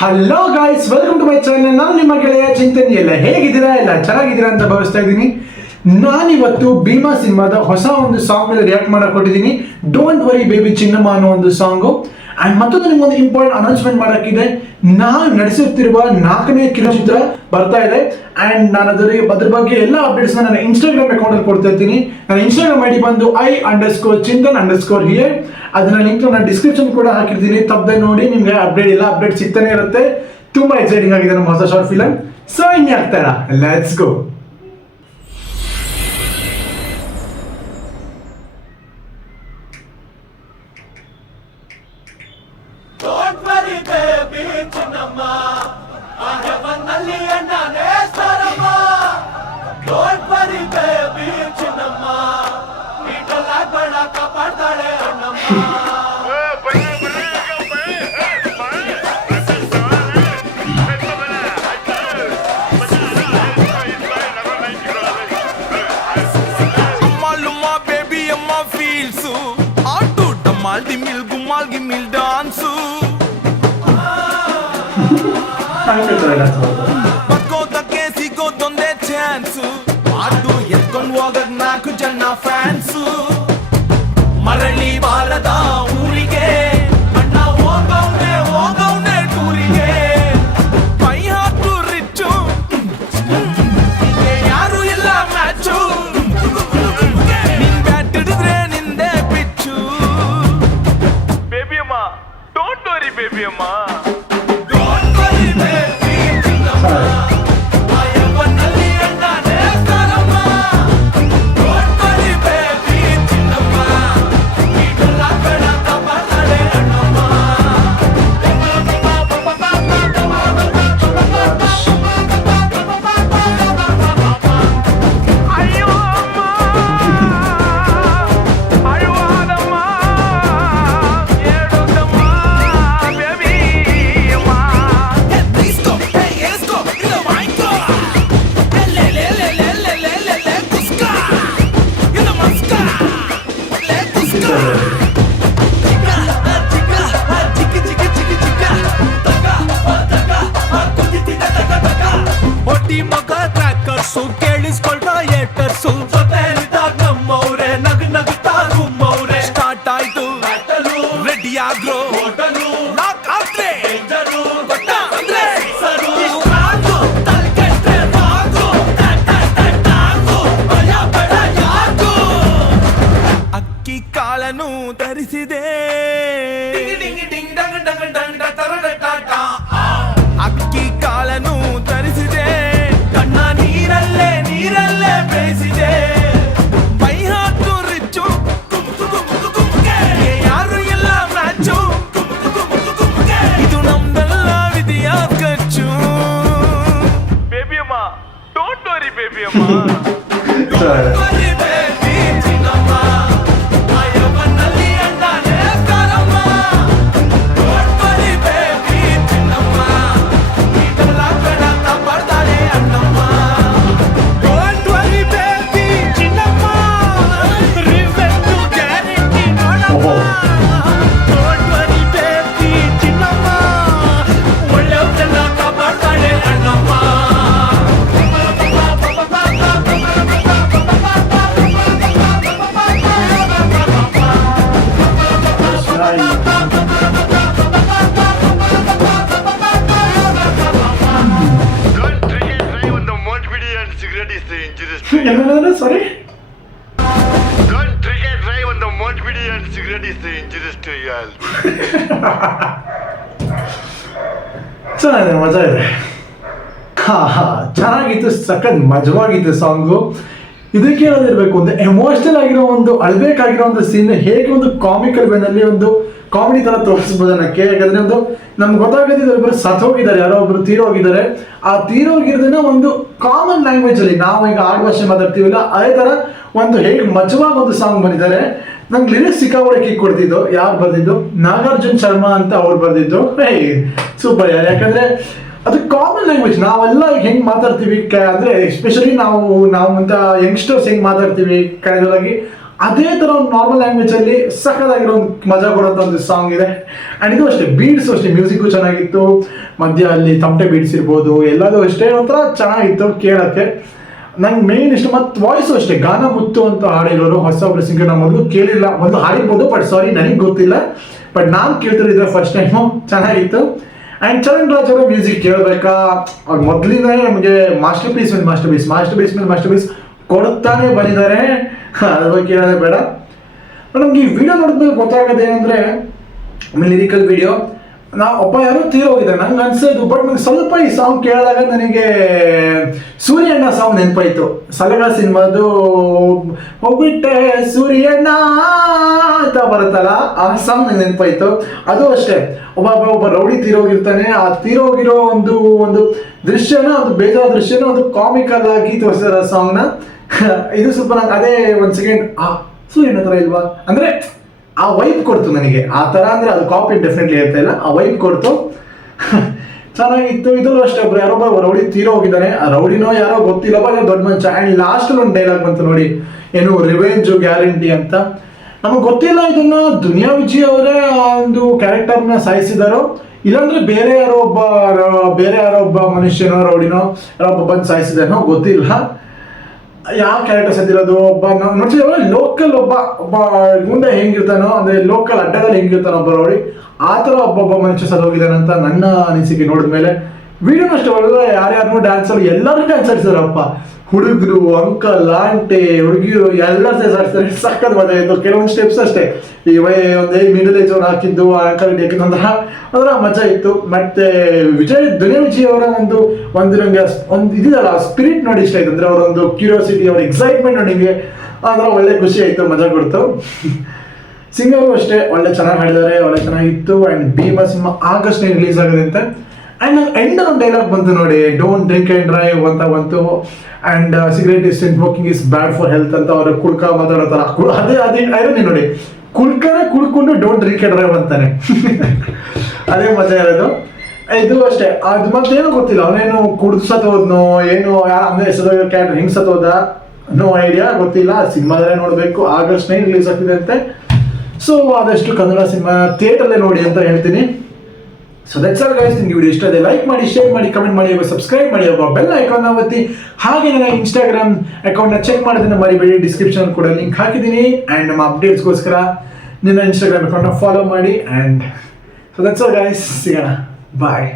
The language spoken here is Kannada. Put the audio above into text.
Hello guys welcome to my channel ನಾನು ನಿಮ್ಮ ಗೆಳೆಯ ಚಿಂತನೆ ಎಲ್ಲ. ಹೇಗಿದ್ದೀರಾ? ಎಲ್ಲ ಚೆನ್ನಾಗಿದ್ದೀರಾ ಅಂತ ಭಾವಿಸ್ತಾ ಇದ್ದೀನಿ. ನಾನಿವತ್ತು ಭೀಮಾ ಸಿನಿಮಾದ ಹೊಸ ಒಂದು ಸಾಂಗ್ ಮೇಲೆ ರಿಯಾಕ್ಟ್ ಮಾಡಕ್ ಕೊಟ್ಟಿದ್ದೀನಿ ಡೋಂಟ್ ವರಿ ಬೇಬಿ ಚಿನ್ನಮ್ಮ ಅನ್ನೋ ಒಂದು ಸಾಂಗು ಅಂಡ್ ಮತ್ತೊಂದು ನಿಮ್ಗೊಂದು ಇಂಪಾರ್ಟೆಂಟ್ ಅನೌನ್ಸ್ಮೆಂಟ್ ಮಾಡೋಕ್ಕಿದೆ. ನಾನು ನಡೆಸುತ್ತಿರುವ ನಾಲ್ಕನೇ ಕಿರುಚಿತ್ರ ಬರ್ತಾ ಇದೆ. ಅಂಡ್ ನಾನು ಅದರ ಅದ್ರ ಬಗ್ಗೆ ಎಲ್ಲ ಅಪ್ಡೇಟ್ಸ್ ನನ್ನ ಇನ್ಸ್ಟಾಗ್ರಾಮ್ ಅಕೌಂಟ್ ಅಲ್ಲಿ ಕೊಡ್ತಾ ಇರ್ತೀನಿ. ನನ್ನ ಇನ್ಸ್ಟಾಗ್ರಾಮ್ ಡಿ ಬಂದು I underscore Chintan underscore here ಅದನ್ನ ಲಿಂಕ್ ನಾನು ಡಿಸ್ಕ್ರಿಪ್ಷನ್ ಕೂಡ ಹಾಕಿರ್ತೀನಿ. ತಪ್ಪದೆ ನೋಡಿ, ನಿಮಗೆ ಅಪ್ಡೇಟ್ ಇಲ್ಲ ಅಪ್ಡೇಟ್ ಸಿಗ್ತಾನೆ ಇರುತ್ತೆ. ತುಂಬಾ ಎಕ್ಸೈಟಿಂಗ್ ಆಗಿದೆ ನಮ್ಮ ಹೊಸ ಶಾರ್ಟ್ ಫಿಲಮ್ ಸೊ ಆಗ್ತಾರ ಲೆಟ್ಸ್ ಗೋ ಬಗ್ಗೋದಕ್ಕೆ ಸಿಗೋದೊಂದೇ ಚಾನ್ಸು ಆಟು ಎತ್ಕೊಂಡು ಹೋಗಕ್ ನಾಲ್ಕು ಜನ ಫ್ಯಾನ್ಸು ಮರಳಿ ಬಾರದ ಊರಿಗೆ ಅಣ್ಣ ಹೋಗವ್ನೆ ಹೋಗವ್ನೆ ಟೂರಿಗೆ ಕೈ ಹಾಕು ರಿಚ್ಚು ಯಾರು ಇಲ್ಲ ಮ್ಯಾಚು ನಿನ್ ಬ್ಯಾಟ್ ಹಿಡಿದ್ರೆ ನಿಂದೆ ಪಿಚ್ಚು ಬೇಬಿ ಅಮ್ಮ ಡೋಂಟ್ ವರಿ ಬೇಬಿ ಅಮ್ಮ ರೆಡಿ ಆಗ್ರೋ ನಾಕ್ ಆದ್ರೆ ಗೊತ್ತಾ ಅಂದ್ರೆ ಅಕ್ಕಿ ಕಾಳನು ಧರಿಸಿದೆ ಅಕ್ಕಿ ಕಾಳನು ಧರಿಸಿದೆ ಕಣ್ಣ ನೀರಲ್ಲೇ ನೀರಲ್ಲೇ ಬೇಯಿಸಿದೆ llamada. The Montpellier and cigarette is all. ಚೆನ್ನಾಗಿದೆ, ಮಜಾ ಇದೆ. ಹಾ ಹಾ, ಚೆನ್ನಾಗಿತ್ತು, ಸಖತ್ ಮಜವಾಗಿತ್ತು ಸಾಂಗು. ಇದಕ್ಕೆ ಹೇಳೋದಿರ್ಬೇಕು, ಒಂದು ಎಮೋಷನಲ್ ಆಗಿರೋ ಒಂದು, ಅಳ್ಬೇಕಾಗಿರೋ ಒಂದು ಸೀನ್ ಹೇಗೆ ಒಂದು ಕಾಮಿಕಲ್ ವೇನಲ್ಲಿ ಒಂದು ಕಾಮಿಡಿ ತರ ತೋರಿಸ್ಬೋದು ಅನ್ನಕ್ಕೆ ಯಾಕಂದ್ರೆ ಒಂದು ನಮ್ಗೆ ಗೊತ್ತಾಗದಿದ್ದಾರೆ ಒಬ್ಬರು ಸತ್ತೋಗಿದ್ದಾರೆ ಯಾರೋ ಒಬ್ರು ತೀರೋಗಿದ್ದಾರೆ ಆ ತೀರೋಗಿರೋದನ್ನ ಒಂದು ಕಾಮನ್ ಲ್ಯಾಂಗ್ವೇಜ್ ಅಲ್ಲಿ ನಾವು ಈಗ ಆಡು ಭಾಷೆ ಮಾತಾಡ್ತೀವಲ್ಲ, ಅದೇ ತರ ಒಂದು ಹೇಗೆ ಮಜವಾಗಿ ಒಂದು ಸಾಂಗ್ ಬಂದಿದ್ದಾರೆ. ನಂಗೆ ಲಿರಿಕ್ಸ್ ಸಿಕ್ಕಾಪಟ್ಟೆ ಕಿಕ್ ಕೊಡ್ತಿದ್ದು. ಯಾರು ಬರ್ದಿದ್ದು? ನಾಗಾರ್ಜುನ್ ಶರ್ಮಾ ಅಂತ ಅವ್ರು ಬರ್ದಿದ್ದು. ಹೇ ಸೂಪರ್ ಯಾರು. ಯಾಕಂದ್ರೆ ಅದು ಕಾಮನ್ ಲ್ಯಾಂಗ್ವೇಜ್ ನಾವೆಲ್ಲ ಹೆಂಗೆ ಮಾತಾಡ್ತೀವಿ? ಕ- ಅಂದ್ರೆ ಎಸ್ಪೆಷಲಿ ನಾವು ನಾವು ಅಂತ ಯಂಗ್ಸ್ಟರ್ಸ್ ಹೆಂಗೆ ಮಾತಾಡ್ತೀವಿ? ಕಳೆದಾಗಿ ಅದೇ ಥರ ಒಂದು ನಾರ್ಮಲ್ ಲ್ಯಾಂಗ್ವೇಜಲ್ಲಿ ಸಖತ್ತಾಗಿರೋ ಒಂದು ಮಜಾ ಕೊಡೋಂಥ ಒಂದು ಸಾಂಗ್ ಇದೆ. ಆ್ಯಂಡ್ ಇದು ಅಷ್ಟೇ ಬೀಟ್ಸ್ ಅಷ್ಟೇ. ಮ್ಯೂಸಿಕ್ಕು ಚೆನ್ನಾಗಿತ್ತು. ಮಧ್ಯ ಅಲ್ಲಿ ತಮಟೆ ಬೀಟ್ಸ್ ಇರ್ಬೋದು. ಎಲ್ಲದೂ ಅಷ್ಟೇ ಒಂಥರ ಚೆನ್ನಾಗಿತ್ತು ಕೇಳೋಕ್ಕೆ. ನಂಗೆ ಮೇನ್ ಇಷ್ಟ ಮತ್ತು ವಾಯ್ಸು ಅಷ್ಟೇ. ಗಾನ ಮುತ್ತು ಅಂತ ಹಾಡಿರೋರು ಹೊಸ ಸಿಂಗರ್ ನಾನು ಮೊದಲು ಕೇಳಿಲ್ಲ. ಒಂದು ಹಾಡಿರ್ಬೋದು ಬಟ್ ಸಾರಿ ನನಗೆ ಗೊತ್ತಿಲ್ಲ. ಬಟ್ ನಾನು ಕೇಳ್ತಿರೋದ್ರೆ ಫಸ್ಟ್ ಟೈಮು ಚೆನ್ನಾಗಿತ್ತು. ಆ್ಯಂಡ್ ಚರಣ್ ರಾಜ್ ಅವರ ಮ್ಯೂಸಿಕ್ ಕೇಳಬೇಕಾ? ಅವ್ರು ನಮಗೆ ಮಾಸ್ಟರ್ ಪೀಸ್ ಮೇಲೆ ಮಾಸ್ಟರ್ ಪೀಸ್ ಮಾಸ್ಟರ್ ಪೀಸ್ ಮೇಲೆ ಮಾಸ್ಟರ್ ಪೀಸ್ ಕೊಡುತ್ತಾನೆ ಬಂದಿದ್ದಾರೆ ಅದ್ರ ಬಗ್ಗೆ ಬೇಡ. ನಮ್ಗೆ ಈ ವಿಡಿಯೋ ನೋಡಿದ್ಮೇಲೆ ಗೊತ್ತಾಗೋದೇನೆಂದರೆ ಲಿರಿಕಲ್ ವಿಡಿಯೋ ನಾ ಒಬ್ಬ ಯಾರೋ ತೀರೋಗಿದೆ ನಂಗೆ ಅನ್ಸೋದು ಬಟ್ ನಂಗೆ ಸ್ವಲ್ಪ ಈ ಸಾಂಗ್ ಕೇಳಿದಾಗ ನನಗೆ ಸೂರ್ಯಣ್ಣ ಸಾಂಗ್ ನೆನಪಾಯ್ತು. ಸಲಗ ಸಿನಿಮಾದು ಹೋಗ್ಬಿಟ್ಟೆ ಸೂರ್ಯಣ್ಣ ಅಂತ ಬರುತ್ತಲ್ಲ, ಆ ಸಾಂಗ್ ನಂಗೆ ನೆನಪಾಯ್ತು. ಅದು ಅಷ್ಟೇ. ಒಬ್ಬ ಒಬ್ಬ ಒಬ್ಬ ರೌಡಿ ತೀರೋಗಿರ್ತಾನೆ. ಆ ತೀರೋಗಿರೋ ಒಂದು ಒಂದು ದೃಶ್ಯನ, ಒಂದು ಬೇಜಾರ ದೃಶ್ಯನ, ಒಂದು ಕಾಮಿಕಲ್ ಆಗಿ ತೋರಿಸಿದಾರೆ ಆ ಸಾಂಗ್ನ ಇದು ಸ್ವಲ್ಪ ನಂಗೆ ಅದೇ ಒಂದು ಸೆಕೆಂಡ್ ಆ, ಸೂರ್ಯಣ್ಣ ಥರ ಇಲ್ವಾ? ಅಂದ್ರೆ ಆ ವೈಪ್ ಕೊಡ್ತು ನನಗೆ. ಆ ಥರ ಅಂದರೆ ಅದು ಕಾಪಿ ಡೆಫಿನೆಟ್ಲಿ ಇರ್ತಾ ಇಲ್ಲ. ಆ ವೈಪ್ ಕೊಡ್ತು. ಚೆನ್ನಾಗಿತ್ತು. ಇದು ಅಷ್ಟೇ ಒಬ್ರು ಯಾರೋ ರೌಡಿ ತೀರೋ ಹೋಗಿದ್ದಾನೆ. ಆ ರೌಡಿನೋ ಯಾರೋ ಗೊತ್ತಿಲ್ಲಪ್ಪ ಬಾ ದೊಡ್ಡ ಮಂಚ ಆ್ಯಂಡ್ ಲಾಸ್ಟಲ್ಲಿ ಒಂದು ಡೈಲಾಗ್ ಬಂತು ನೋಡಿ. ಏನು ರಿವೆಂಜು ಗ್ಯಾರಂಟಿ ಅಂತ. ನಮಗೆ ಗೊತ್ತಿಲ್ಲ ಇದನ್ನ ದುನಿಯಾ ವಿಜಯ್ ಅವರೇ ಒಂದು ಕ್ಯಾರೆಕ್ಟರ್ನ ಸಾಯಿಸಿದಾರೋ? ಇಲ್ಲಾಂದ್ರೆ ಬೇರೆ ಯಾರೋ ಒಬ್ಬ, ಬೇರೆ ಯಾರೋ ಒಬ್ಬ ಮನುಷ್ಯನೋ, ರೌಡಿನೋ, ಯಾರೋ ಒಬ್ಬ ಬಂದು ಸಾಯಿಸಿದಾನೋ ಗೊತ್ತಿಲ್ಲ. ಯಾವ ಕ್ಯಾರೆಕ್ಟರ್ ಸತ್ತಿರೋದು ಒಬ್ಬ ನೋಡ್ತಿದ್ರೆ ಲೋಕಲ್ ಒಬ್ಬ ಒಬ್ಬ ಮುಂದೆ ಹೆಂಗಿರ್ತಾನೋ, ಅಂದ್ರೆ ಲೋಕಲ್ ಅಡ್ಡದಲ್ಲಿ ಹೆಂಗಿರ್ತಾನೋ ಒಬ್ಬ ನೋಡಿ, ಆ ಥರ ಒಬ್ಬೊಬ್ಬ ಮನುಷ್ಯ ಸತ್ತೋಗಿದ್ದಾನೆ ಅಂತ ನನ್ನ ಅನಿಸಿಕೆ ನೋಡಿದ್ಮೇಲೆ. ವಿಡಿಯೋನ ಅಷ್ಟೇ ಒಳ್ಳೆ ಯಾರ್ಯಾರು ಡ್ಯಾನ್ಸರ್ ಎಲ್ಲರೂ ಡ್ಯಾನ್ಸ್ ಆಡ್ತಾರಪ್ಪ ಹುಡುಗರು, ಅಂಕಲ್, ಆಂಟಿ ಹುಡುಗಿರು ಎಲ್ಲ ಸೇರ್ಸಾಡ್ತಾರೆ ಸಖತ್ ಮಜಾ ಇತ್ತು. ಕೆಲವೊಂದು ಸ್ಟೆಪ್ಸ್ ಅಷ್ಟೇ. ಈ ವೈ, ಒಂದು ಮಿಡಲ್ ಏಜ್ ಅವ್ರು ಹಾಕಿದ್ದು ಅಂಕಲ್ ಹಾಕಿದ್ದು ಅಂತಹ ಅದರ ಮಜಾ ಇತ್ತು. ಮತ್ತೆ ವಿಜಯ್ ದುನಿಯಾ ವಿಜಯ್ ಅವರ ಒಂದು ಒಂದು ನಂಗೆ ಒಂದು ಇದೆಯಲ್ಲ ಸ್ಪಿರಿಟ್ ನೋಡಿ ಇಷ್ಟ ಆಯ್ತು. ಅಂದ್ರೆ ಅವರೊಂದು ಕ್ಯೂರಿಯಾಸಿಟಿ ಅವ್ರ ಎಕ್ಸೈಟ್ಮೆಂಟ್ ನೋಡಿ ನಿಮಗೆ ಅದರ ಒಳ್ಳೆ ಖುಷಿ ಆಯ್ತು, ಮಜಾ ಕೊಡ್ತು. ಸಿಂಗರು ಅಷ್ಟೇ. ಒಳ್ಳೆ ಚೆನ್ನಾಗಿ ಹಾಡಿದ್ದಾರೆ, ಒಳ್ಳೆ ಚೆನ್ನಾಗಿತ್ತು. And Bheema Simha August release ಆಗಿದೆ ಅಂತ ಆ್ಯಂಡ್ ಎಂಡ್ ಒಂದು ಡೈಲಾಗ್ ಬಂತು ನೋಡಿ ಡೋಂಟ್ ಡ್ರಿಂಕ್ ಆ್ಯಂಡ್ ಡ್ರೈವ್ ಅಂತ ಬಂತು. And cigarette is smoking is bad for health ಅಂತ ಅವ್ರ ಕುಡ್ಕ ಮಾತಾಡೋ ಥರ ಅದೇ ಅದೇ ಐರೋನಿ ನೋಡಿ. ಕುಡ್ಕನೇ ಕುಡ್ಕೊಂಡು ಡೋಂಟ್ ಡ್ರಿಂಕ್ ಆ್ಯಂಡ್ ಡ್ರೈವ್ ಅಂತಾನೆ. ಅದೇ ಮಜಾ ಇರೋದು. ಇದು ಅಷ್ಟೇ. ಅದು ಏನೋ ಗೊತ್ತಿಲ್ಲ. ಅವನೇನು ಕುಡ್ದು ಸತ್ತೋದ್ನೋ, ಏನು ಅಂದರೆ ಅಂದ್ರೆ ಕ್ಯಾಟ್ ಹೆಂಗೆ ಸತ್ತೋದ ನೋ ಐಡಿಯಾ ಗೊತ್ತಿಲ್ಲ. ಸಿನಿಮಾದಲ್ಲೇ ನೋಡಬೇಕು. ಆಗಸ್ಟ್ ನೈನ್ ರಿಲೀಸ್ ಆಗ್ತಿದೆ ಅಂತೆ. ಸೊ ಆದಷ್ಟು ಕನ್ನಡ ಸಿನಿಮಾ ಥಿಯೇಟರ್ಲೇ ನೋಡಿ ಅಂತ ಹೇಳ್ತೀನಿ. ಸೊ ದಟ್ಸ್ ಆಲ್ ಗೈಸ್ ನಿಮಗೆ ವಿಡಿಯೋ ಇಷ್ಟ ಇದೆ ಲೈಕ್ ಮಾಡಿ ಶೇರ್ ಮಾಡಿ ಕಮೆಂಟ್ ಮಾಡಿ ಸಬ್ಸ್ಕ್ರೈಬ್ ಮಾಡಿ ಒಬ್ಬ ಬೆಲ್ ಐಕಾನ್ ಒತ್ತಿ. ಹಾಗೆ ನನ್ನ ಇನ್ಸ್ಟಾಗ್ರಾಮ್ ಅಕೌಂಟ್ನ ಚೆಕ್ ಮಾಡೋದನ್ನ ಮರಿಬೇಡಿ. ಡಿಸ್ಕ್ರಿಪ್ಷನ್ ಕೂಡ ಲಿಂಕ್ ಹಾಕಿದ್ದೀನಿ. ಆ್ಯಂಡ್ ನಮ್ಮ ಅಪ್ಡೇಟ್ಸ್ಗೋಸ್ಕರ ನಿನ್ನ ಇನ್ಸ್ಟಾಗ್ರಾಮ್ ಅಕೌಂಟ್ನ ಫಾಲೋ ಮಾಡಿ. And so that's all guys ಸಿಗೋಣ ಬಾಯ್